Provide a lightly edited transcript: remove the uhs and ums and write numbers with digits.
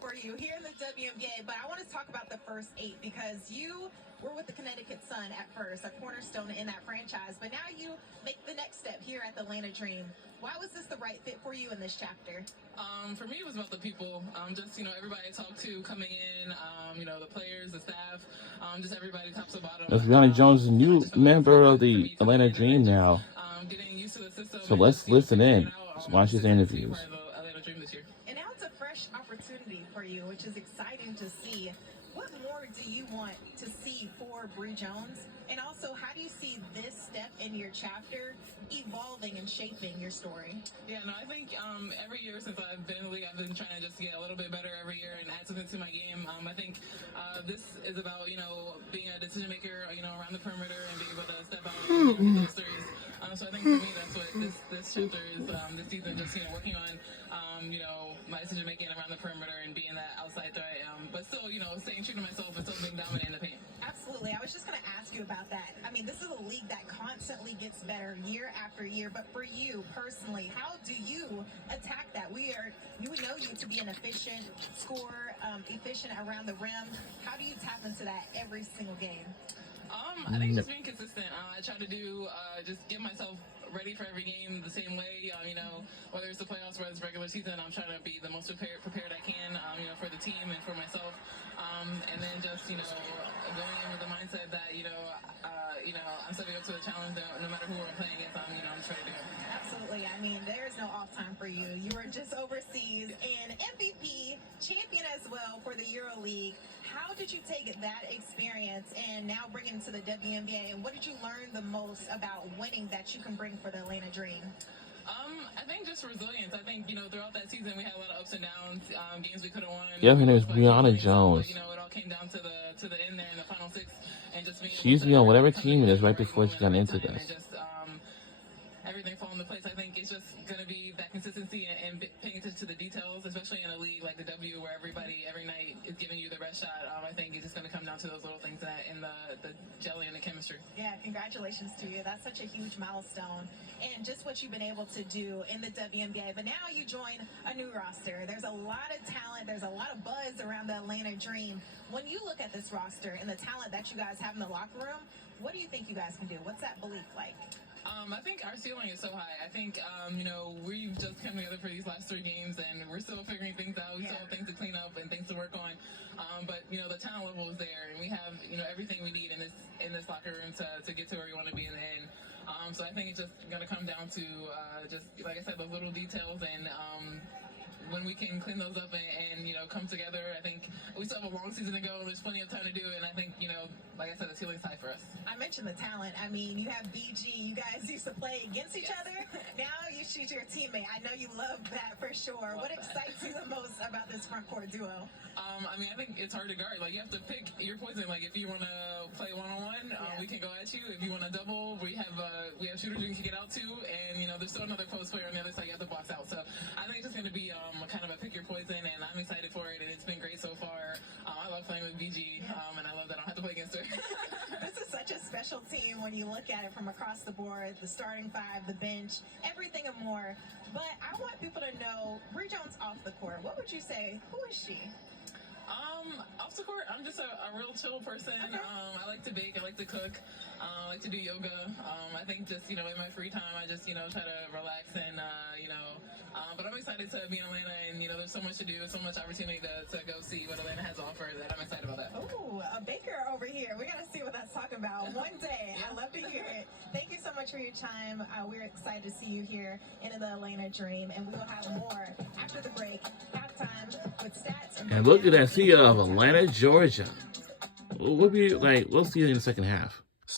for you here in the WNBA, but I want to talk about the first 8 because you were with the Connecticut Sun at first, a cornerstone in that franchise, but now you make the next step here at the Atlanta Dream. Why was this the right fit for you in this chapter? For me, it was about the people. Just, everybody I talked to coming in, the players, the staff, just everybody top to bottom. As Brionna Jones is a new member of the Atlanta Dream now. Getting used to the system. So let's listen in. Let's watch his interviews. And now it's a fresh opportunity for you, which is exciting to see. What more do you want to see for Bri Jones? And also, how do you see this step in your chapter evolving and shaping your story? Yeah, no, I think every year since I've been in the league, I've been trying to just get a little bit better every year and add something to my game. I think this is about, being a decision maker, around the perimeter and being able to step out and those threes. So I think for me, that's what this chapter is this season, just, working on, my decision making around the perimeter and being that outside threat, but still, staying true to myself and still being dominant in the paint. Absolutely. I was just going to ask you about that. I mean, this is a league that constantly gets better year after year, but for you personally, how do you attack that? We know you to be an efficient scorer, efficient around the rim. How do you tap into that every single game? I think just being consistent. I try to do, just give myself ready for every game the same way. Whether it's the playoffs, whether it's regular season, I'm trying to be the most prepared I can, for the team and for myself. And then just, going in with the mindset that, I'm stepping up to the challenge no matter who we're playing against. I'm just ready to go. Absolutely. I mean, there is no off time for you. You were just overseas and MVP, champion as well for the EuroLeague. How did you take that experience and now bring it into the WNBA? And what did you learn the most about winning that you can bring for the Atlanta Dream? I think just resilience. I think, throughout that season we had a lot of ups and downs, games we could have won. Yeah, her name is Brionna Jones. It all came down to the end there in the final 6 and just being she used to be on whatever team it is right before she got into this. And just everything fall into place. I think it's just going to be that consistency and paying attention to the details, especially in a league like the W where everybody every night is giving you their best shot. I think it's just going to come down to those little things in the jelly and the chemistry. Yeah, congratulations to you. That's such a huge milestone. And just what you've been able to do in the WNBA. But now you join a new roster. There's a lot of talent. There's a lot of buzz around the Atlanta Dream. When you look at this roster and the talent that you guys have in the locker room, what do you think you guys can do? What's that belief like? I think our ceiling is so high. I think, we've just come together for these last 3 games, and we're still figuring things out. We still have things to clean up and things to work on. But the talent level is there, and we have, everything we need in this locker room to get to where we want to be in the end. So I think it's just going to come down to just, like I said, those little details, and when we can clean those up and come together, I think we still have a long season to go. There's plenty of time to do it, and I think, like I said, the ceiling's high for us. I mentioned the talent. I mean, you have BG. You guys used to play against each other. Now she's your teammate. I know you love that for sure. What excites you the most about this front court duo? I think it's hard to guard. Like, you have to pick your poison. Like, if you want to play one-on-one, we can go at you. If you want to double, we have shooters you can kick it out to, and there's still another post player on the other side you have to box out. So I think it's just going to be kind of a pick your poison, and I'm excited for it, and it's been great so far. I love playing with BG, and I love that I don't have to play against her. This is such a special team when you look at it from across the board, the starting 5, the bench, everything and more. But I want people to know, Bri Jones off the court, what would you say? Who is she? Off the court, I'm just a real chill person. Okay. I like to bake, I like to cook, I like to do yoga. I think just, in my free time, I just, try to relax and, but I'm excited to be in Atlanta, and, there's so much to do, so much opportunity to go see what Atlanta has to offer that I'm excited about that. Ooh, a baker over here. We got to see what that's talking about one day. I love to hear it. Thank you so much for your time. We're excited to see you here in the Atlanta Dream, and we will have more after the break. Halftime with stats. And look at that, see of Atlanta, Georgia. We'll see you in the second half.